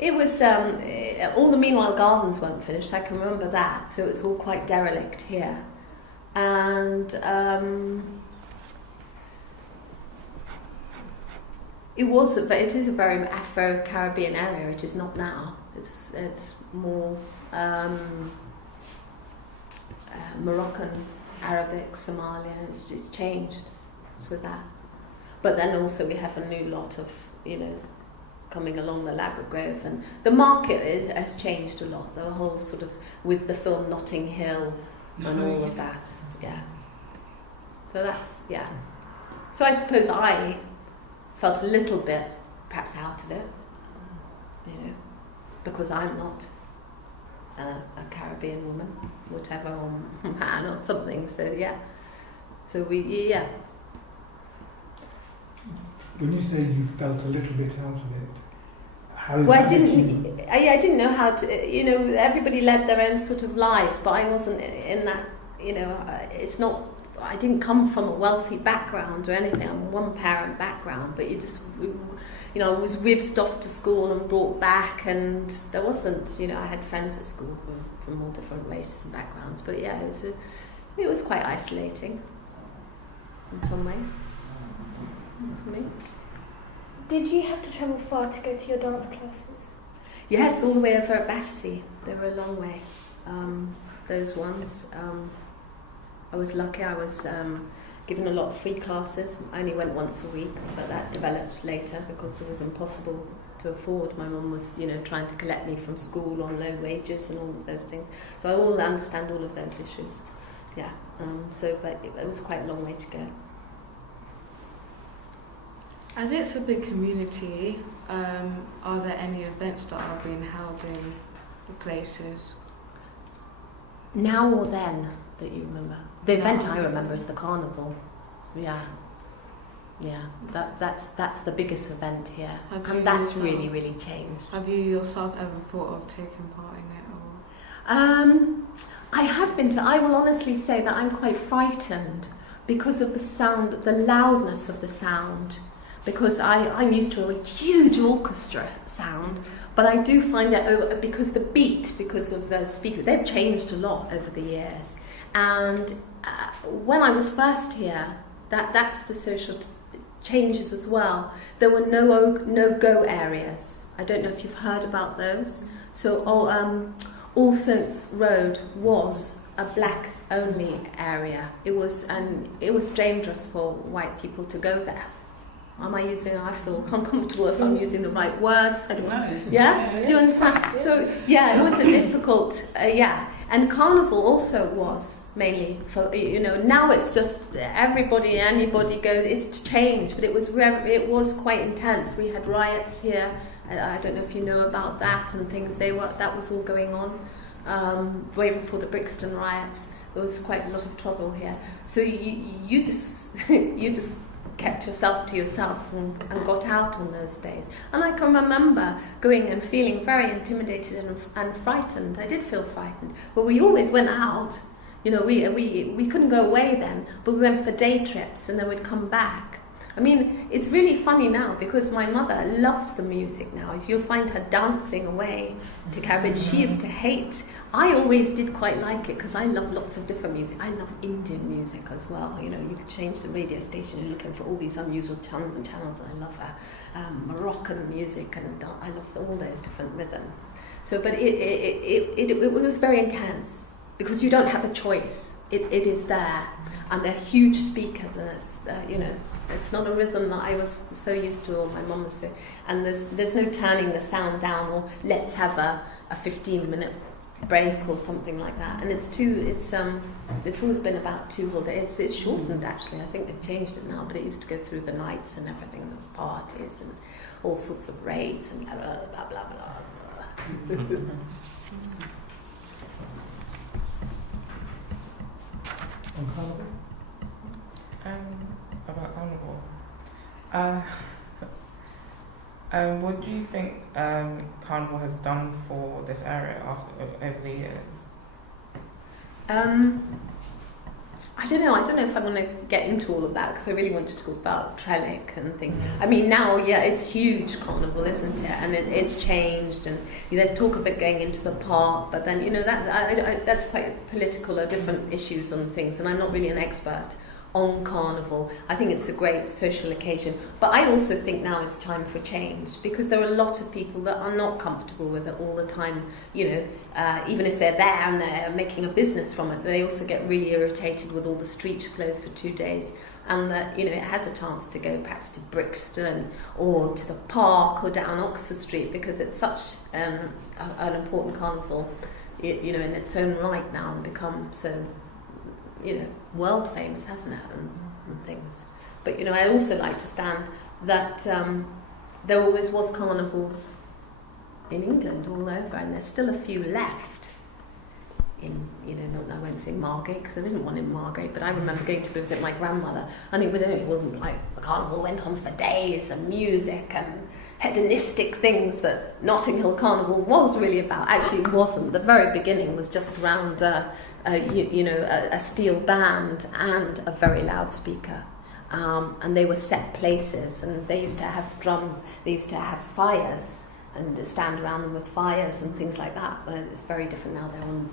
It was, all the Meanwhile Gardens weren't finished, I can remember that, so it's all quite derelict here. And it is a very Afro-Caribbean area, it is not now. It's more Moroccan, Arabic, Somalian, it's changed with that. But then also we have a new lot of, coming along the Labrador, and the market has changed a lot. The whole sort of, with the film Notting Hill and all of that, yeah. So that's, yeah. So I suppose I felt a little bit perhaps out of it, because I'm not a Caribbean woman, whatever, or man or something. So yeah. So yeah. When you say you felt a little bit out of it, how? Well, I didn't know how to. Everybody led their own sort of lives, but I wasn't in that. It's not. I didn't come from a wealthy background or anything. I'm a one-parent background, but I was whizzed off to school and brought back, and there wasn't. I had friends at school from all different races and backgrounds, but yeah, it was quite isolating in some ways. For me. Did you have to travel far to go to your dance classes? Yes, all the way over at Battersea. They were a long way, those ones. I was lucky, I was given a lot of free classes. I only went once a week, but that developed later because it was impossible to afford. My mum was, trying to collect me from school on low wages and all of those things. So I understand all of those issues. Yeah, but it was quite a long way to go. As it's a big community, are there any events that are being held in the places? Now or then that you remember? The event I remember is the carnival. Yeah. That's the biggest event here, and that's really changed. Have you yourself ever thought of taking part in it, or? I have been to. I will honestly say that I'm quite frightened because of the sound, the loudness of the sound. Because I'm used to a huge orchestra sound, but I do find that because the beat, because of the speakers, they've changed a lot over the years. And when I was first here, that's the social changes as well. There were no-go areas. I don't know if you've heard about those. So All Saints Road was a black-only area. It was dangerous for white people to go there. I feel uncomfortable if I'm using the right words. Yeah? Do you understand? Yeah. So, yeah, it was a difficult, And Carnival also was mainly for, now it's just anybody goes, it's changed, but it was quite intense. We had riots here. I don't know if you know about that and things. That was all going on way before the Brixton riots. There was quite a lot of trouble here. So you just kept yourself to yourself and got out on those days. And I can remember going and feeling very intimidated and frightened. I did feel frightened. But we always went out. We couldn't go away then, but we went for day trips and then we'd come back. I mean, it's really funny now because my mother loves the music now. You'll find her dancing away to Caribbean. She used to hate. I always did quite like it because I love lots of different music. I love Indian music as well. You could change the radio station and looking for all these unusual channels, and I love Moroccan music, and I love all those different rhythms. So, but it was very intense because you don't have a choice. It is there, and they're huge speakers, and it's it's not a rhythm that I was so used to, or my mum was so. And there's no turning the sound down, or let's have a 15-minute break or something like that. And it's always been about 2 whole days. It's shortened actually. I think they've changed it now, but it used to go through the nights and everything, the parties and all sorts of raids and blah blah blah blah blah. About carnival. What do you think carnival has done for this area over the years? I don't know if I want to get into all of that because I really wanted to talk about Trellick and things. I mean, now, yeah, it's huge carnival, isn't it? And it's changed, and there's talk of it going into the park, but then, that's quite political or different issues on things, and I'm not really an expert on carnival. I think it's a great social occasion, but I also think now is time for change because there are a lot of people that are not comfortable with it all the time. Even if they're there and they're making a business from it, they also get really irritated with all the streets closed for 2 days, and that it has a chance to go perhaps to Brixton or to the park or down Oxford Street because it's such an important carnival, in its own right now, and become so world famous, hasn't it, and things. But I also like to stand that there always was carnivals in England all over, and there's still a few left in, I won't say Margate because there isn't one in Margate, but I remember going to visit my grandmother, and it wasn't like the carnival went on for days and music and hedonistic things that Notting Hill Carnival was really about. Actually, it wasn't. The very beginning was just around a steel band and a very loud speaker, and they were set places, and they used to have drums, they used to have fires and stand around them with fires and things like that. But it's very different now. They're on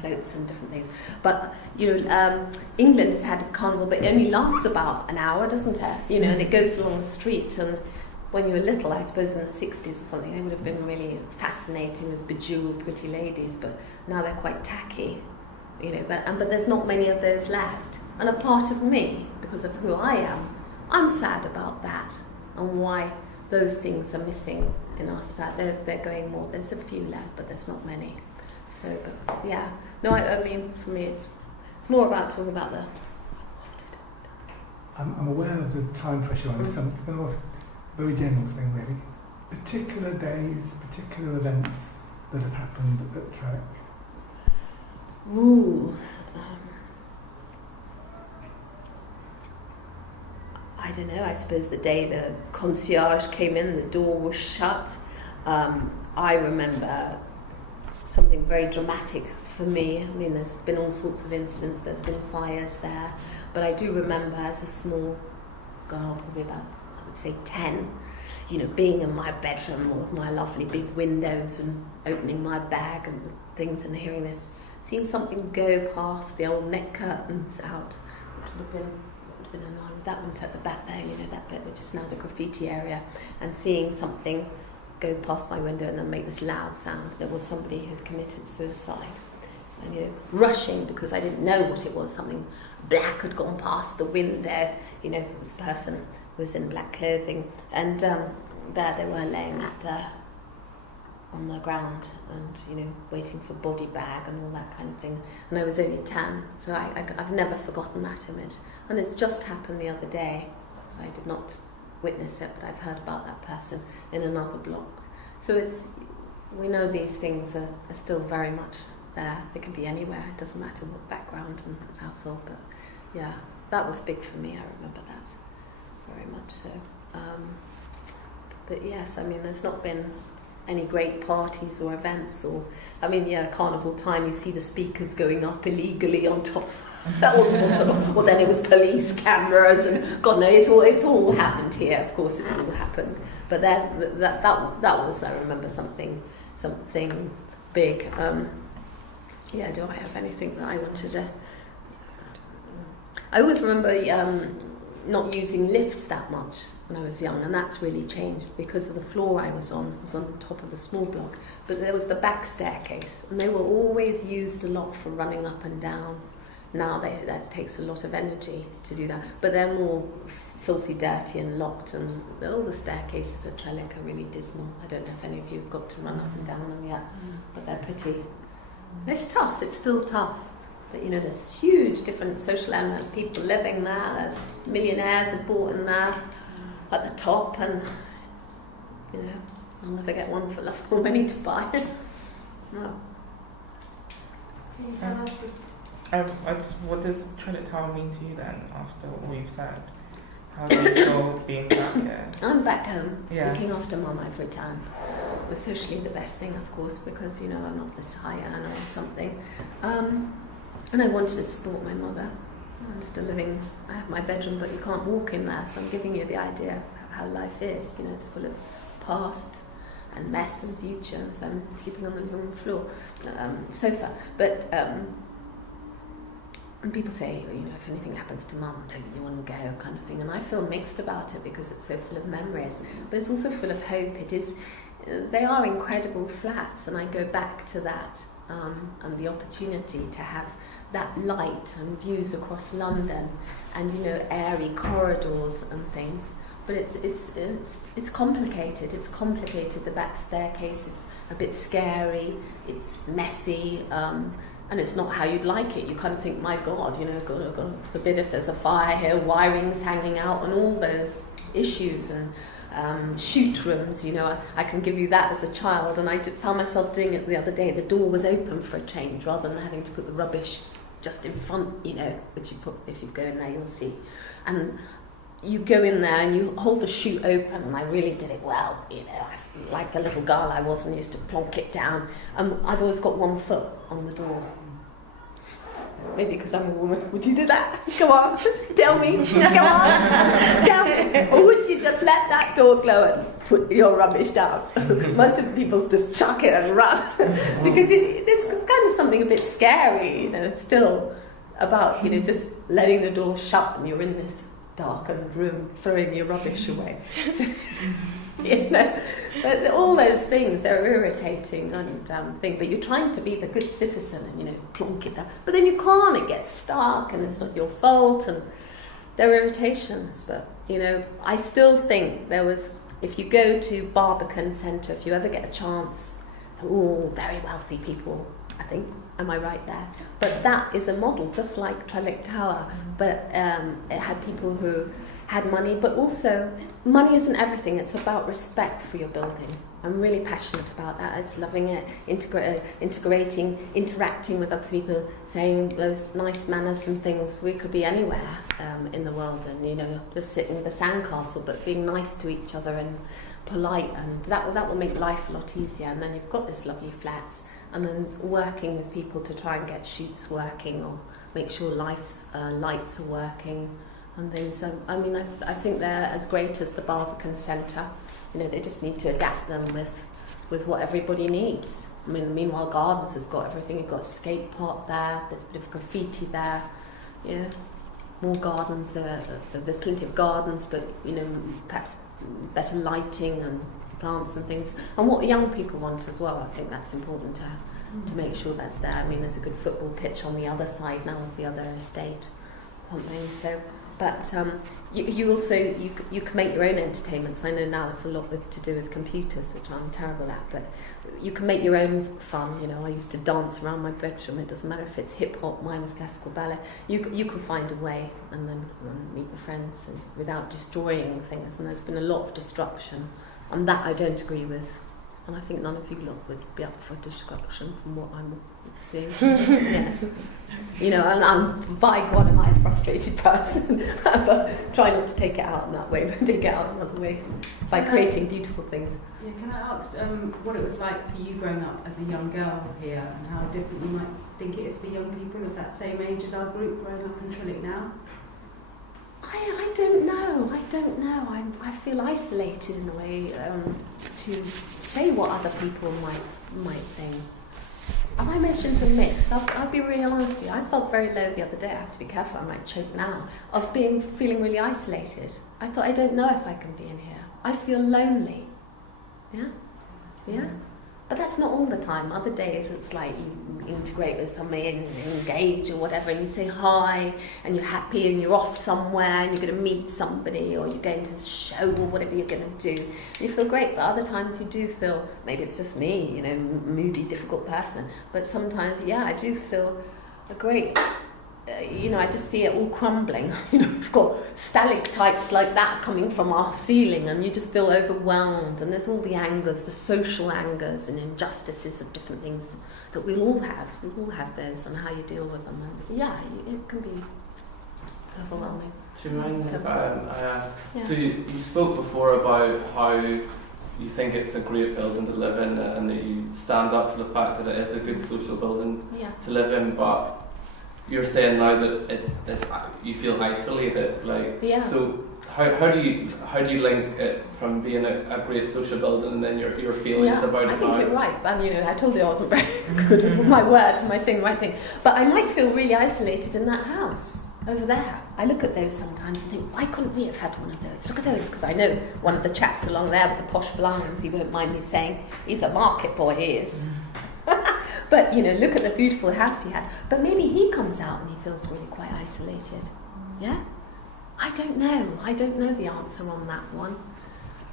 floats and different things. But England has had a carnival, but it only lasts about an hour, doesn't it? And it goes along the street. And when you were little, I suppose in the 60s or something, they would have been really fascinating with bejeweled pretty ladies. But now they're quite tacky. But there's not many of those left. And a part of me, because of who I am, I'm sad about that and why those things are missing in our society. They're going more. There's a few left, but there's not many. So, but yeah. No, I mean, for me, it's more about talking about the... I'm aware of the time pressure on this. I'm going to ask a very general thing, really. Particular days, particular events that have happened at Trellick. Ooh, I don't know, I suppose the day the concierge came in, the door was shut. I remember something very dramatic for me. I mean, there's been all sorts of incidents, there's been fires there, but I do remember as a small girl, probably about, I would say 10, being in my bedroom with my lovely big windows and opening my bag and things and hearing this, seeing something go past the old net curtains out, which would have been in line with that one at the back there, that bit which is now the graffiti area, and seeing something go past my window and then make this loud sound. There was somebody who had committed suicide, and rushing because I didn't know what it was. Something black had gone past the window. This person was in black clothing, and there they were laying on the ground and waiting for body bag and all that kind of thing, and I was only 10, so I've never forgotten that image, and it's just happened the other day. I did not witness it, but I've heard about that person in another block. So we know these things are still very much there. They can be anywhere, it doesn't matter what background and household, but yeah, that was big for me. I remember that very much so. But yes, I mean, there's not been any great parties or events, or carnival time, you see the speakers going up illegally on top, all sorts of, or then it was police cameras and God knows, it's all happened here. Of course, it's all happened. But that was, I remember, something big. Do I have anything that I wanted to? I always remember not using lifts that much when I was young, and that's really changed because of the floor I was on top of the small block, but there was the back staircase, and they were always used a lot for running up and down. Now that takes a lot of energy to do that, but they're more filthy dirty and locked, and all the staircases at Trellick are really dismal. I don't know if any of you have got to run up and down them yet, but they're pretty. It's tough, it's still tough. But there's huge different social element, people living there, there's millionaires have bought in there at the top, and I'll never get one for love or money to buy. No. Can you tell us? What does Trellick Tales mean to you then, after what we've said? How do you feel being back here? I'm back home, yeah. Looking after Mum every time. It was socially the best thing, of course, because I'm not this high earner or something. And I wanted to support my mother, I'm still living, I have my bedroom, but you can't walk in there, so I'm giving you the idea of how life is. You know, it's full of past and mess and future, and so I'm sleeping on the living room floor, sofa. But and people say, you know, if anything happens to mum, don't you want to go, kind of thing. And I feel mixed about it because it's so full of memories, but it's also full of hope. It is, they are incredible flats, and I go back to that and the opportunity to have that light and views across London, and you know, airy corridors and things. But it's complicated. It's complicated. The back staircase is a bit scary. It's messy. And it's not how you'd like it. You kind of think, my God, you know, God forbid if there's a fire here, wiring's hanging out, and all those issues, and shoot rooms, you know, I can give you that as a child, and I found myself doing it the other day. The door was open for a change, rather than having to put the rubbish just in front, you know, which you put, if you go in there, you'll see. And you go in there and you hold the chute open, and I really did it well, you know, like the little girl I was and used to plonk it down. I've always got one foot on the door. Maybe because I'm a woman. Would you do that? Come on, tell me. Come on, tell me. Or would you just let that door glow and put your rubbish down? Most of the people just chuck it and run. Because there's kind of something a bit scary, you know, still about, you know, just letting the door shut and you're in this darkened room throwing your rubbish away. So, you know, but all those things, they're irritating and thing. But you're trying to be the good citizen and, you know, plonk it down. But then you can't. It gets stuck, and it's not your fault, and there are irritations. But you know, I still think there was. If you go to Barbican Centre, if you ever get a chance, all very wealthy people, I think. Am I right there? But that is a model, just like Trellick Tower. But it had people who had money, but also money isn't everything. It's about respect for your building. I'm really passionate about that. It's loving it, integrating, interacting with other people, saying those nice manners and things. We could be anywhere in the world, and you know, just sitting with a sandcastle, but being nice to each other and polite, and that will make life a lot easier. And then you've got this lovely flats, and then working with people to try and get shoots working, or make sure lights are working. And things. I mean, I think they're as great as the Barbican Centre. You know, they just need to adapt them with what everybody needs. I mean, Meanwhile Gardens has got everything. You've got a skate park there. There's a bit of graffiti there. Yeah, more gardens. There's plenty of gardens, but you know, perhaps better lighting and plants and things. And what young people want as well. I think that's important to make sure that's there. I mean, there's a good football pitch on the other side now of the other estate. Something so. But you also you can make your own entertainments. I know now it's a lot to do with computers, which I'm terrible at. But you can make your own fun. You know, I used to dance around my bedroom. It doesn't matter if it's hip hop. Mine was classical ballet. You can find a way, and then meet your friends and without destroying things. And there's been a lot of destruction, and that I don't agree with. And I think none of you lot would be up for destruction from what I'm seeing. Yeah. You know, and I'm, by God, am I a frustrated person. But try not to take it out in that way, but take it out in other ways by creating beautiful things. Yeah, can I ask what it was like for you growing up as a young girl here, and how different you might think it is for young people of that same age as our group growing up in Trellick now? I don't know. I feel isolated in a way to say what other people might think. My emotions are mixed. I'll be really honest with you. I felt very low the other day. I have to be careful. I might choke now. Of feeling really isolated. I thought, I don't know if I can be in here. I feel lonely. Yeah. But that's not all the time. Other days it's like you integrate with somebody and engage or whatever, and you say hi and you're happy and you're off somewhere and you're going to meet somebody or you're going to a show or whatever you're going to do. You feel great, but other times you do feel, maybe it's just me, you know, moody, difficult person, but sometimes, yeah, I do feel a great... you know, I just see it all crumbling. You know, we've got stalactites like that coming from our ceiling, and you just feel overwhelmed. And there's all the angers, the social angers and injustices of different things that we all have. We all have those, and how you deal with them. And yeah, it can be overwhelming. Do you mind if I ask? Yeah. So you spoke before about how you think it's a great building to live in, and that you stand up for the fact that it is a good social building Yeah. to live in, but you're saying now that it's you feel isolated, like Yeah. so. How do you link it from being a great social building and then your feelings about I it? think you're right. I told you I wasn't very good with my words. Am I saying the right thing? But I might feel really isolated in that house over there. I look at those sometimes and think, why couldn't we have had one of those? Look at those, because I know one of the chaps along there with the posh blinds. He won't mind me saying he's a market boy. He is. But look at the beautiful house he has. But maybe he comes out and he feels really quite isolated. Yeah. I don't know the answer on that one.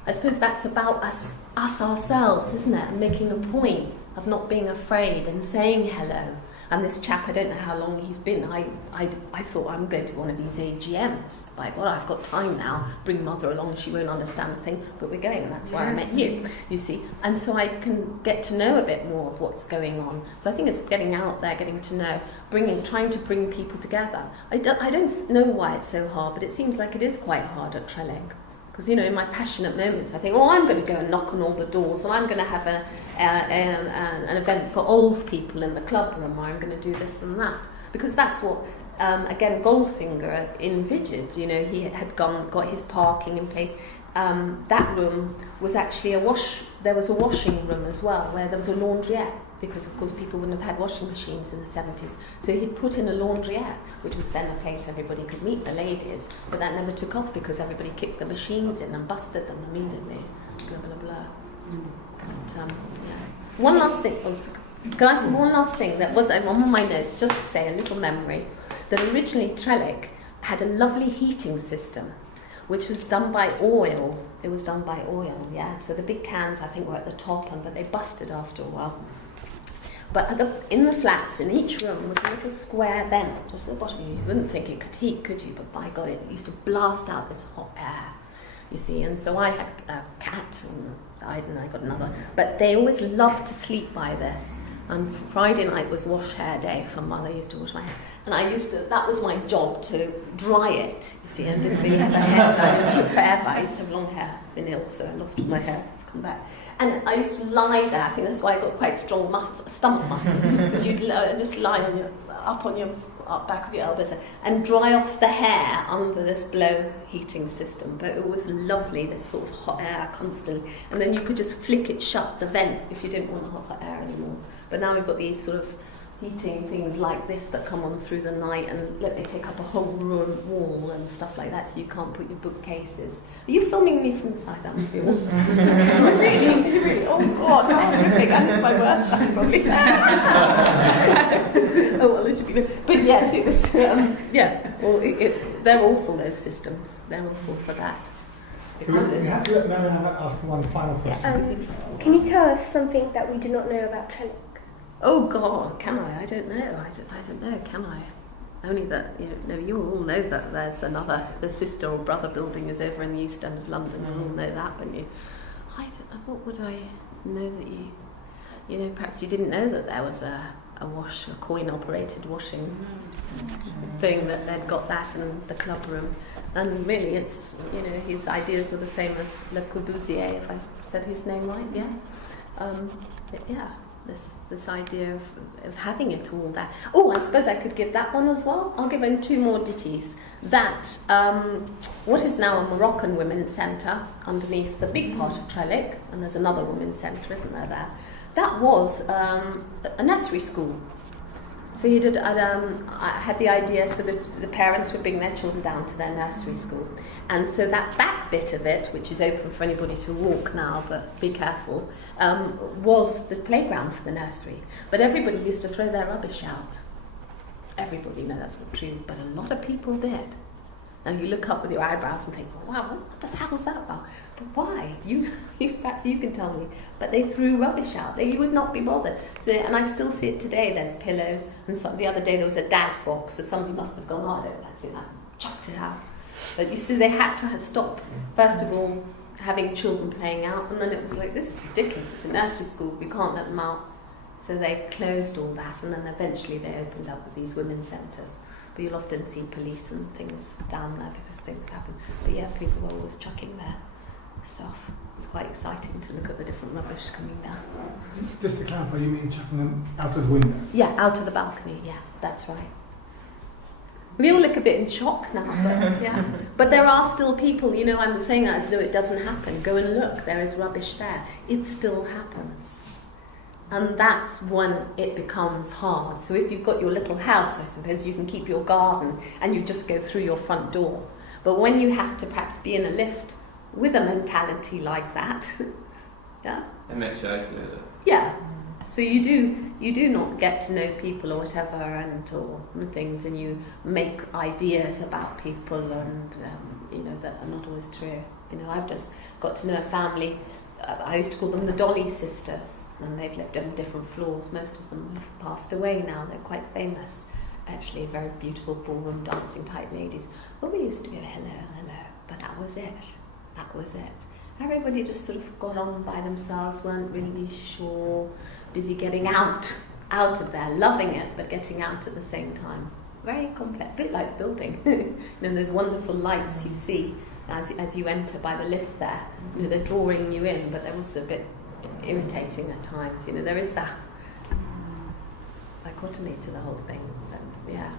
I suppose that's about us ourselves, isn't it? And making a point of not being afraid and saying hello. And this chap, I don't know how long he's been. I thought I'm going to one of these AGMs. Like, well, I've got time now. Bring mother along. She won't understand the thing, but we're going, and that's why I met you. You see, and so I can get to know a bit more of what's going on. So I think it's getting out there, getting to know, trying to bring people together. I don't know why it's so hard, but it seems like it is quite hard at Trellick. Because, in my passionate moments, I think, I'm going to go and knock on all the doors, and I'm going to have an event for old people in the club room, or I'm going to do this and that. Because that's what, again, Goldfinger envisaged. He had got his parking in place. That room was actually there was a washing room as well, where there was a laundrette, because, of course, people wouldn't have had washing machines in the 70s. So he'd put in a laundrette, which was then a place everybody could meet the ladies, but that never took off because everybody kicked the machines in and busted them immediately. Blah, blah, blah. But, yeah. One last thing. Can I say one last thing that was on my notes, just to say a little memory, that originally Trellick had a lovely heating system, which was done by oil. It was done by oil, yeah. So the big cans, I think, were at the top, but they busted after a while. But in the flats, in each room, was a little square vent, just at the bottom. You wouldn't think it could heat, could you? But by God, it used to blast out this hot air, you see. And so I had a cat, and died, and I got another. But they always loved to sleep by this. And Friday night was wash hair day for Mother. I used to wash my hair. And that was my job, to dry it, you see. And didn't really have a hair dryer. It took forever. I used to have long hair. I've been ill, so I lost all my hair. It's come back. And I used to lie there. I think that's why I got quite strong stomach muscles. Because you'd just lie up on your back of your elbows and dry off the hair under this blow heating system. But it was lovely, this sort of hot air constantly. And then you could just flick it shut, the vent, if you didn't want the hot air anymore. But now we've got these sort of heating things like this that come on through the night and they take up a whole room wall and stuff like that, so you can't put your bookcases. Are you filming me from the side? That must be awful. really, oh God, how horrific. I missed my words out probably. Oh well, it should be. But yes, it was, they're awful, those systems. They're awful for that. We have to let Marianne ask one final question. Can you tell us something that we do not know about Trellick? Oh God, can I? I don't know. I don't know. Can I? Only that you all know that there's the sister or brother building is over in the East End of London. You all know that, wouldn't you? I don't know. What would I know that you? Perhaps you didn't know that there was a coin-operated washing thing, that they'd got that in the club room. And really, it's his ideas were the same as Le Corbusier, if I said his name right. Yeah. This idea of having it all there. Oh, I suppose I could give that one as well. I'll give him two more ditties. That, what is now a Moroccan women's centre underneath the big part of Trellick, and there's another women's centre, isn't there, that was a nursery school. So I had the idea so that the parents would bring their children down to their nursery school. And so that back bit of it, which is open for anybody to walk now, but be careful, was the playground for the nursery. But everybody used to throw their rubbish out. Everybody, no, that's not true, but a lot of people did. And you look up with your eyebrows and think, wow, what the hell was that about? But why? Perhaps you can tell me. But they threw rubbish out. You would not be bothered. So, and I still see it today. There's pillows. And the other day there was a DAS box, so somebody must have gone, I don't fancy that. Chucked it out. But you see, they had to stop, first of all, having children playing out. And then it was like, this is ridiculous. It's a nursery school. We can't let them out. So they closed all that. And then eventually they opened up with these women's centres. But you'll often see police and things down there because things happen. But yeah, people were always chucking their stuff. It was quite exciting to look at the different rubbish coming down. Just to clarify, you mean chucking them out of the window? Yeah, out of the balcony, yeah, that's right. We all look a bit in shock now, but yeah. But there are still people, you know, I'm saying that as though it doesn't happen. Go and look, there is rubbish there. It still happens. And that's when it becomes hard. So if you've got your little house, I suppose you can keep your garden and you just go through your front door. But when you have to perhaps be in a lift with a mentality like that, yeah. It makes you isolated. Yeah. So you do not get to know people or whatever, and things, and you make ideas about people, and you know, that are not always true. You know, I've just got to know a family. I used to call them the Dolly sisters, and they've lived on different floors. Most of them have passed away now. They're quite famous, actually, very beautiful ballroom dancing type ladies. But we used to go hello, hello, but that was it. That was it. Everybody just sort of got on by themselves, weren't really sure, busy getting out of there, loving it, but getting out at the same time. Very complex, a bit like building. You know, those wonderful lights you see as you enter by the lift there. You know, they're drawing you in, but they're also a bit irritating at times. You know, there is that dichotomy to the whole thing. Yeah.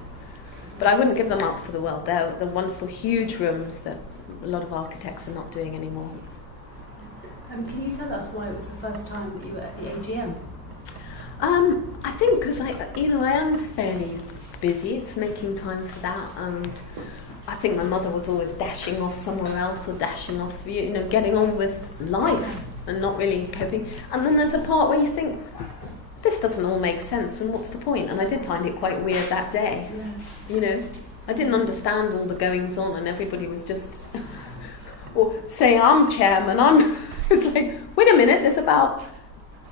But I wouldn't give them up for the world. They're the wonderful, huge rooms that a lot of architects are not doing anymore. Can you tell us why it was the first time that you were at the AGM? I think because I am fairly busy. It's making time for that, and I think my mother was always dashing off somewhere else or dashing off, you know, getting on with life and not really coping. And then there's a part where you think, this doesn't all make sense, and what's the point? And I did find it quite weird that day. Yeah. You know, I didn't understand all the goings on, and everybody was just, or say I'm chairman, it's like, wait a minute, there's about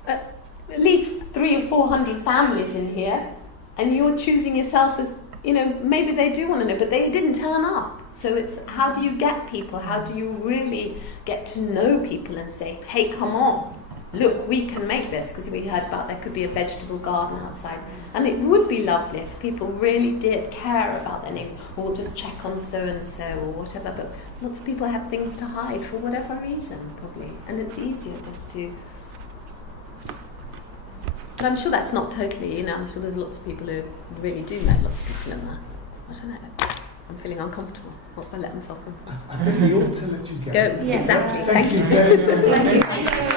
at least 300 or 400 families in here, and you're choosing yourself as, you know, maybe they do want to know, but they didn't turn up. So it's, how do you get people? How do you really get to know people and say, hey, come on, look, we can make this? Because we heard about there could be a vegetable garden outside. And it would be lovely if people really did care about their neighbour, or just check on so-and-so or whatever. But lots of people have things to hide for whatever reason, probably. And it's easier just to... But I'm sure that's not totally, you know, I'm sure there's lots of people who really do know lots of people in that. I don't know. I'm feeling uncomfortable. What if I let myself in? I think we ought to let you go. Go, yeah, exactly. Thank you very much. Thank you.